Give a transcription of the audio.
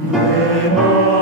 내 마음